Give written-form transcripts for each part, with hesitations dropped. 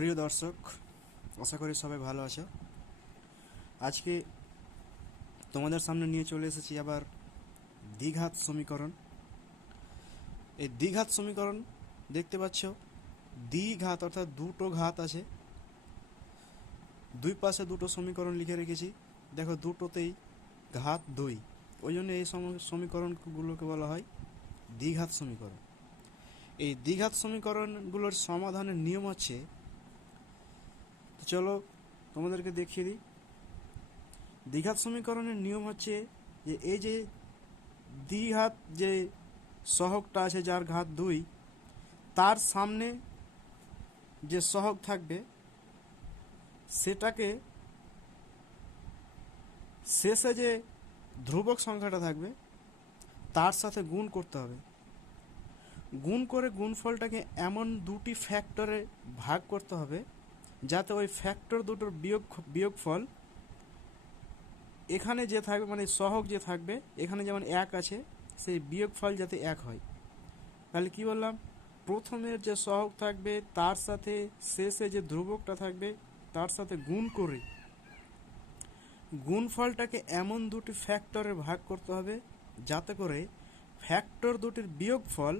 প্রিয় দর্শক, আশা করি সবাই ভালো আছো। আজকে তোমাদের সামনে নিয়ে চলে এসেছি আবার দ্বিঘাত সমীকরণ। এই দ্বিঘাত সমীকরণ দেখতে পাচ্ছ, দ্বিঘাত অর্থাৎ দুটো ঘাত আছে, দুই পাশে দুটো সমীকরণ লিখে রেখেছি। দেখো দুটোতেই ঘাত 2, ওই জন্য এই সমীকরণগুলোকে বলা হয় দ্বিঘাত সমীকরণ। এই দ্বিঘাত সমীকরণগুলোর সমাধানের নিয়ম হচ্ছে, চলো তোমাদেরকে দেখিয়ে দিই। দ্বিঘাত সমীকরণের নিয়ম হচ্ছে যে এই যে দ্বিঘাত যে সহগটা আছে যার ঘাত 2, তার সামনে যে সহগ থাকবে সেটাকে শেষে যে ধ্রুবক সংখ্যাটা থাকবে তার সাথে গুণ করতে হবে। গুণ করে গুণফলটাকে এমন দুটি ফ্যাক্টরে ভাগ করতে হবে যাতে ওই ফ্যাক্টর দুটোর বিয়োগফল এখানে যে থাকবে, মানে সহগ যে থাকবে এখানে যেমন 1 আছে, সেই বিয়োগফল যাতে 1 হয়। তাহলে কি বললাম, প্রথমের যে সহগ থাকবে তার সাথে শেষে যে ধ্রুবকটা থাকবে তার সাথে গুণ করে গুণফলটাকে এমন দুটি ফ্যাক্টরে ভাগ করতে হবে যাতে করে ফ্যাক্টর দুটির বিয়োগফল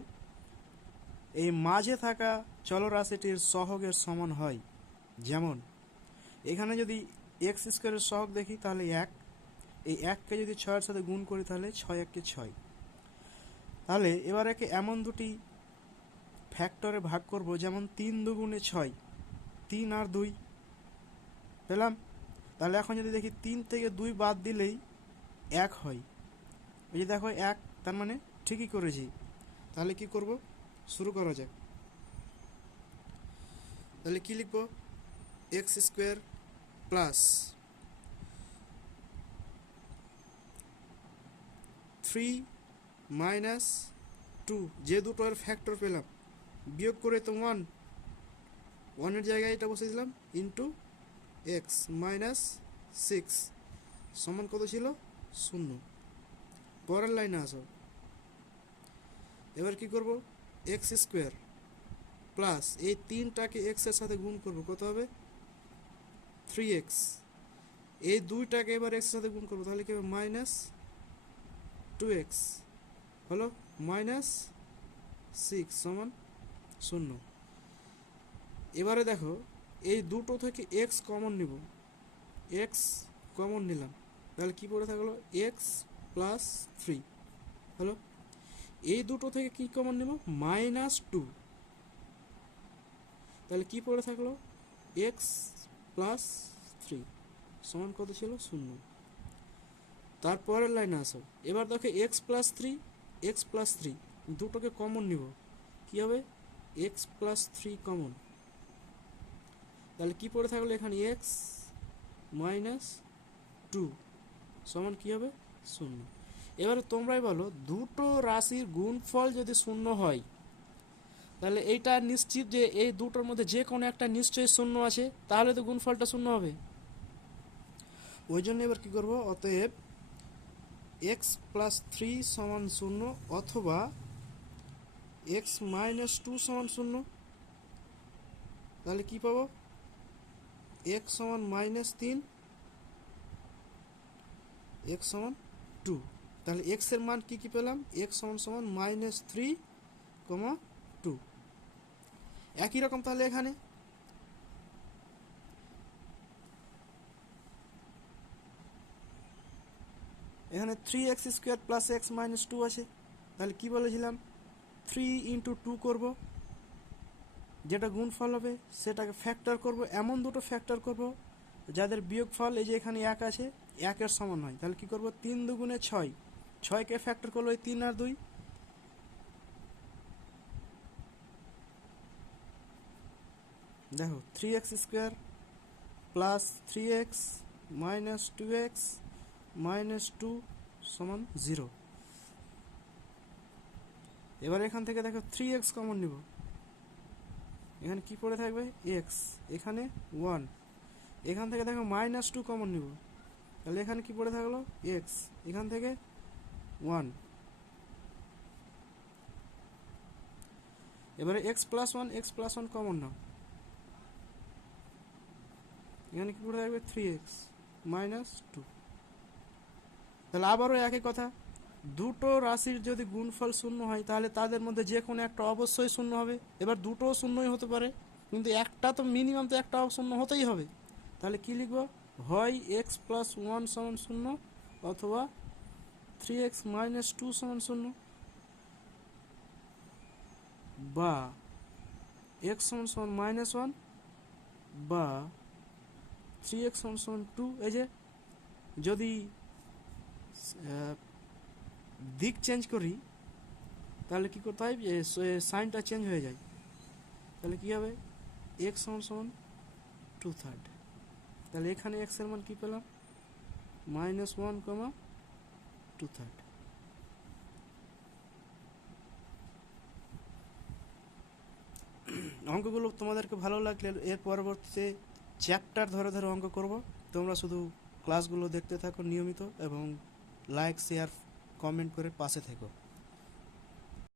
এই মাঝে থাকা চলরাশিটির সহগের সমান হয়। যেমন এখানে যদি এক্স স্কোয়ারের সহগ দেখি তাহলে 1, এই 1কে যদি 6-এর সাথে গুণ করি তাহলে 6 × 1 = 6। তাহলে এবার একে এমন দুটি ফ্যাক্টরে ভাগ করব, যেমন 3 × 2 = 6, 3 আর 2 পেলাম। তাহলে এখন যদি দেখি 3 থেকে 2 বাদ দিলেই 1 হয়। ওই যে দেখো 1, তার মানে ঠিকই করেছি। তাহলে কি করব, শুরু করা যাক। তাহলে কি লিখব, এক্স স্কোয়ার প্লাস 3 - 2, যে দুটোর ফ্যাক্টর পেলাম বিয়োগ করে তো 1 এর জায়গায় এটা বসে দিলাম, ইন্টু এক্স মাইনাস 6 সমান কত ছিল, 0। পরের লাইনে আসো। এবার কি করব, এক্স স্কোয়ার প্লাস এই 3টাকে এক্সের সাথে গুণ করব, কত হবে 3x। এই 2টাকে এবার এক্সের সাথে গুণ করব, তাহলে কি হবে -2x হলো -6 সমান 0। এবারে দেখো এই দুটো থেকে x কমন নিব, x কমন নিলাম, তাহলে কি পড়ে থাকলো x + 3 হলো। এই দুটো থেকে কি কমন নিব, -2, তাহলে কি পড়ে থাকলো x + 3 সমান কত ছিল, 0। তারপরের লাইনে আসো। এবার দেখো x + 3 দুটোকে কমন নিব, কি হবে x + 3 কমন, তাহলে কি পড়ে থাকলো এখানে x - 2 সমান কি হবে, 0। এবারে তোমরাই বলো, দুটো রাশির গুণফল যদি 0 হয় তাহলে এইটা নিশ্চিত যে এই দুটোর মধ্যে যে কোনো একটা নিশ্চয়ই 0 আছে, তাহলে তো গুণফলটা 0 হবে। ওই জন্য এবার কি করব, অতএব x + 3 সমান 0 অথবা x - 2 সমান 0। তাহলে কি পাবো, x সমান -3, x সমান 2। তাহলে x এর মান কি কি পেলাম, x সমান -3, 2। একই রকম তাহলে এখানে এখানে 3x² + x - 2 আছে। তাহলে কি বলেছিলাম, 3 × 2 করব, যেটা গুণফল হবে সেটাকে ফ্যাক্টর করব, এমন দুটো ফ্যাক্টর করব যাদের বিয়োগফল এই যে এখানে 1 আছে, 1-এর সমান হয়। তাহলে কি করব, 3 × 2 = 6, 6কে ফ্যাক্টর করলো ওই 3 আর 2, দেখো 3x² + 3x - 2x - 2 সমান 0। এবার এখান থেকে দেখো 3x কমন নিব, এখানে কি পড়ে থাকবে x, এখানে 1। এখান থেকে দেখো -2 কমন নিব, তাহলে এখানে কি পড়ে থাকলো x, এখান থেকে 1। এবারে x + 1 কমন নাও, এখানে কি করে থাকবে 3x মাইনাস 2। তাহলে আবারও একই কথা, দুটো রাশির যদি গুণফল শূন্য হয় তাহলে তাদের মধ্যে যে কোনো একটা অবশ্যই শূন্য হবে। এবার দুটোও শূন্যই হতে পারে, কিন্তু একটা তো মিনিমাম তো একটা শূন্য হতেই হবে। তাহলে কি লিখবো, হয় এক্স প্লাস ওয়ান সমান শূন্য অথবা 3x মাইনাস 2 সমান শূন্য, বা x সমান সমান মাইনাস 1 বা 3x সমান সমান 2। এই যে যদি দিক চেঞ্জ করি তাহলে কি করতে হয়, সাইনটা চেঞ্জ হয়ে যায়। তাহলে কি হবে, এক্স সমান সমান 2/3। তাহলে এখানে এক্স এর মান কি পেলাম, -1, 2/3। অঙ্কগুলো তোমাদেরকে ভালো লাগলে এর পরবর্তীতে চ্যাপ্টার ধরে ধরে অঙ্ক করব। তোমরা শুধু ক্লাসগুলো দেখতে থাকো নিয়মিত এবং লাইক শেয়ার কমেন্ট করে পাশে থেকো।